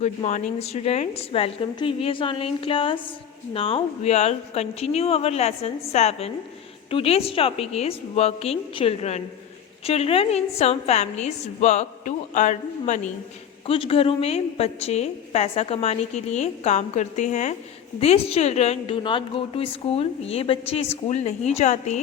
Good morning, students. Welcome to EVS online class. Now we are continue our lesson 7. Today's topic is working children. Children in some families work to earn money. कुछ घरों में बच्चे पैसा कमाने के लिए काम करते हैं. These children do not go to school. ये बच्चे स्कूल नहीं जाते.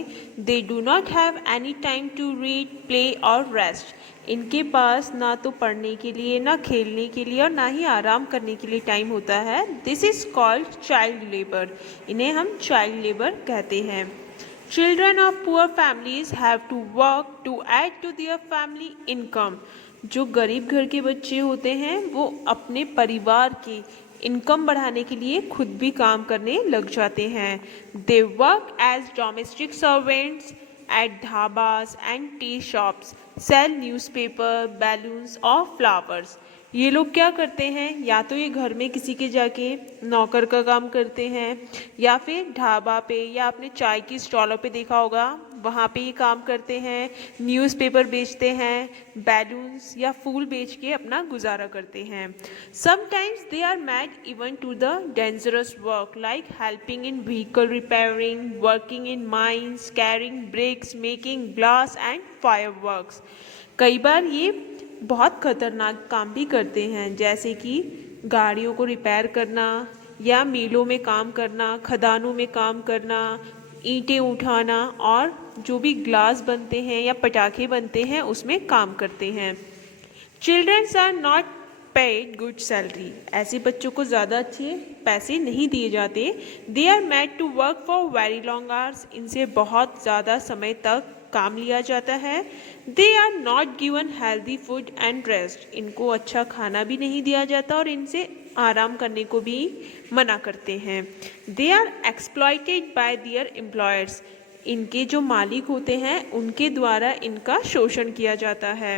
They do not have any time to read, play or rest. इनके पास ना तो पढ़ने के लिए, ना खेलने के लिए और ना ही आराम करने के लिए टाइम होता है. This is called child labour. इन्हें हम चाइल्ड लेबर कहते हैं. Children of poor families have to work to add to their family income. जो गरीब घर के बच्चे होते हैं वो अपने परिवार की इनकम बढ़ाने के लिए खुद भी काम करने लग जाते हैं. They work as domestic servants at dhabas and tea shops, sell newspaper, balloons or flowers. ये लोग क्या करते हैं, या तो ये घर में किसी के जाके नौकर का काम करते हैं या फिर ढाबा पे या आपने चाय की स्टॉलों पे देखा होगा वहाँ पे ये काम करते हैं. न्यूज़पेपर बेचते हैं, बैलून्स या फूल बेच के अपना गुजारा करते हैं. Sometimes they are made even to the dangerous work like helping in vehicle repairing, working in mines, carrying bricks, making glass and fireworks. कई बार ये बहुत खतरनाक काम भी करते हैं, जैसे कि गाड़ियों को रिपेयर करना या मिलों में काम करना, खदानों में काम करना, ईंटें उठाना और जो भी ग्लास बनते हैं या पटाखे बनते हैं उसमें काम करते हैं. Childrens are not paid good salary. ऐसे बच्चों को ज़्यादा अच्छे पैसे नहीं दिए जाते. They are made to work for very long hours. इनसे बहुत ज़्यादा समय तक काम लिया जाता है. They are not given healthy food and rest. इनको अच्छा खाना भी नहीं दिया जाता और इनसे आराम करने को भी मना करते हैं. They are exploited by their employers. इनके जो मालिक होते हैं उनके द्वारा इनका शोषण किया जाता है.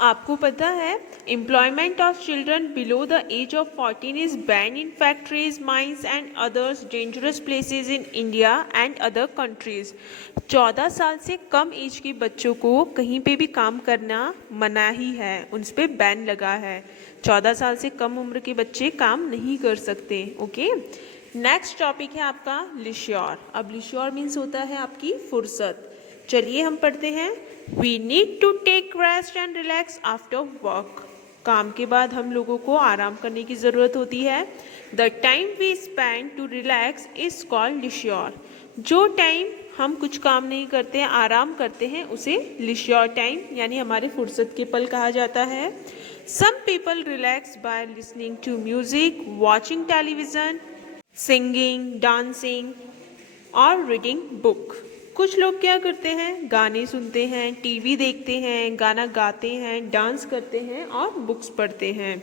आपको पता है employment of children below the age of 14 is ban in factories, mines and others dangerous places in India and other countries. 14 साल से कम एज के बच्चों को कहीं पे भी काम करना मना ही है, उन पर बैन लगा है. 14 साल से कम उम्र के बच्चे काम नहीं कर सकते. ओके. नेक्स्ट टॉपिक है आपका लिश्योर. अब लिश्योर मीन्स होता है आपकी फुर्सत. चलिए हम पढ़ते हैं. We need to take rest and relax after work. काम के बाद हम लोगों को आराम करने की ज़रूरत होती है. The time we spend to relax is called leisure. जो टाइम हम कुछ काम नहीं करते हैं, आराम करते हैं, उसे leisure टाइम यानी हमारे फुर्सत के पल कहा जाता है. Some people relax by listening to music, watching television, singing, dancing or reading book. कुछ लोग क्या करते हैं, गाने सुनते हैं, टीवी देखते हैं, गाना गाते हैं, डांस करते हैं और बुक्स पढ़ते हैं.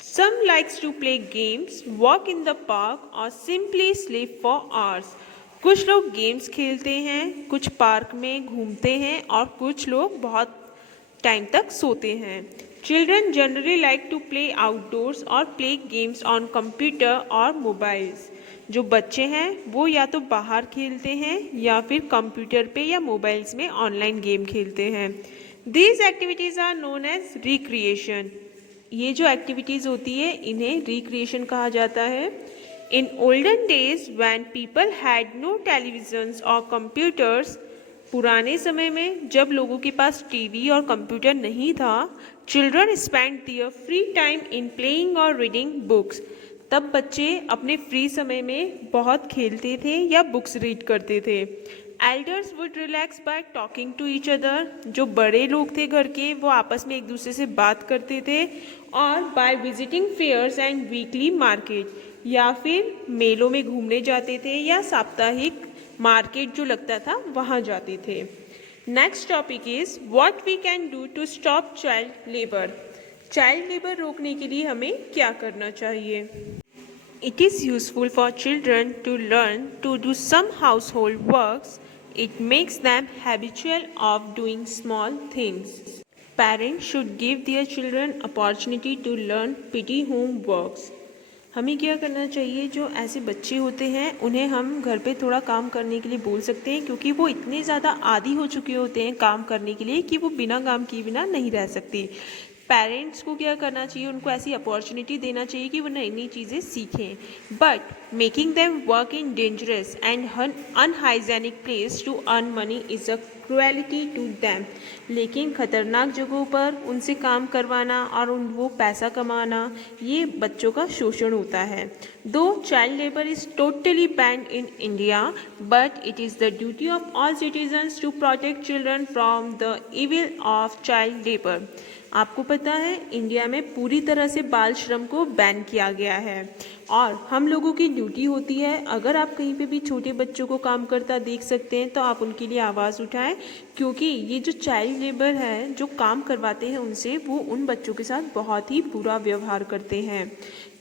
Some likes to play games, walk in the park or simply sleep for hours. कुछ लोग गेम्स खेलते हैं, कुछ पार्क में घूमते हैं और कुछ लोग बहुत टाइम तक सोते हैं. Children generally like to play outdoors or play games on computer or mobiles. जो बच्चे हैं वो या तो बाहर खेलते हैं या फिर कंप्यूटर पे या मोबाइल्स में ऑनलाइन गेम खेलते हैं. These activities are known as recreation. ये जो एक्टिविटीज़ होती है इन्हें रिक्रिएशन कहा जाता है. In olden days when people had no televisions और कंप्यूटर्स. पुराने समय में जब लोगों के पास टीवी और कंप्यूटर नहीं था, children spend there free time in playing और रीडिंग बुक्स. तब बच्चे अपने फ्री समय में बहुत खेलते थे या बुक्स रीड करते थे. Elders would relax by talking to each other. जो बड़े लोग थे घर के वो आपस में एक दूसरे से बात करते थे. और by visiting fairs and weekly market. या फिर मेलों में घूमने जाते थे या साप्ताहिक मार्केट जो लगता था वहाँ जाते थे. Next topic is what we can do to stop child labour. Child labour रोकने के लिए हमें क्या करना चाहिए. It is useful for children to learn to do some household works. It makes them habitual of doing small things. Parents should give their children opportunity to learn petty home works. हमें क्या करना चाहिए, जो ऐसे बच्चे होते हैं उन्हें हम घर पे थोड़ा काम करने के लिए बोल सकते हैं, क्योंकि वो इतने ज़्यादा आदी हो चुके होते हैं काम करने के लिए कि वो बिना काम किए बिना नहीं रह सकते. पेरेंट्स को क्या करना चाहिए, उनको ऐसी अपॉर्चुनिटी देना चाहिए कि वो नई नई चीज़ें सीखें, but making them work in dangerous and unhygienic place to earn money is a cruelty to them. लेकिन ख़तरनाक जगहों पर उनसे काम करवाना और वो पैसा कमाना, ये बच्चों का शोषण होता है। Though child labour is totally banned in India, but it is the duty of all citizens to protect children from the evil of child labour. आपको पता है इंडिया में पूरी तरह से बाल श्रम को बैन किया गया है और हम लोगों की ड्यूटी होती है, अगर आप कहीं पे भी छोटे बच्चों को काम करता देख सकते हैं तो आप उनके लिए आवाज़ उठाएं, क्योंकि ये जो चाइल्ड लेबर है, जो काम करवाते हैं उनसे, वो उन बच्चों के साथ बहुत ही बुरा व्यवहार करते हैं।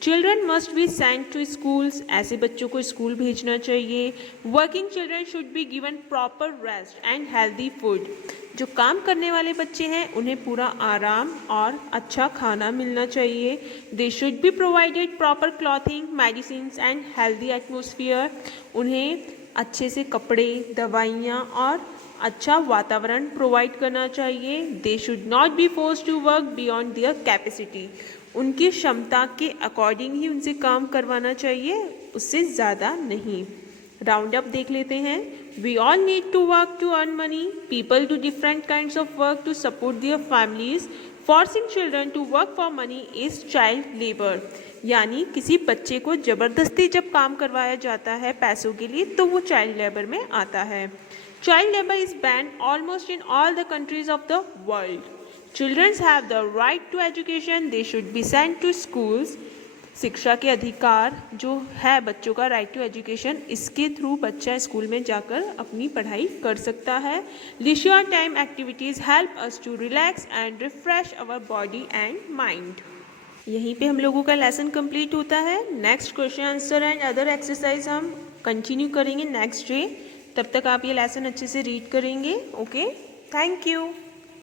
Children must be sent to schools, ऐसे बच्चों को स्कूल भेजना चाहिए। Working children should be given proper rest and healthy food, जो काम करने वाले बच्चे हैं उन्हें पूरा आराम और अच्छा खाना मिलना चाहिए। They should be provided proper clothing, medicine and healthy atmosphere, उन्हें अच्छे से कपड़े, दवाइयाँ और अच्छा वातावरण प्रोवाइड करना चाहिए। They should not be forced to work beyond their capacity, उनकी क्षमता के अकॉर्डिंग ही उनसे काम करवाना चाहिए, उससे ज़्यादा नहीं। राउंड अप देख लेते हैं। We all need to work to earn money, people do different kinds of work to support their families, forcing children to work for money is child labour. यानी किसी बच्चे को ज़बरदस्ती जब काम करवाया जाता है पैसों के लिए तो वो चाइल्ड लेबर में आता है। Child labour is ban almost in all the countries of the world. Children have the right to education, they should be sent to schools. शिक्षा के अधिकार जो है बच्चों का, राइट टू एजुकेशन, इसके थ्रू बच्चा स्कूल में जाकर अपनी पढ़ाई कर सकता है। Leisure time activities help us to relax and refresh our body and mind. यहीं पे हम लोगों का लेसन कंप्लीट होता है। Next question answer and other exercise हम कंटिन्यू करेंगे नेक्स्ट डे। तब तक आप ये लेसन अच्छे से रीड करेंगे। Okay, thank you.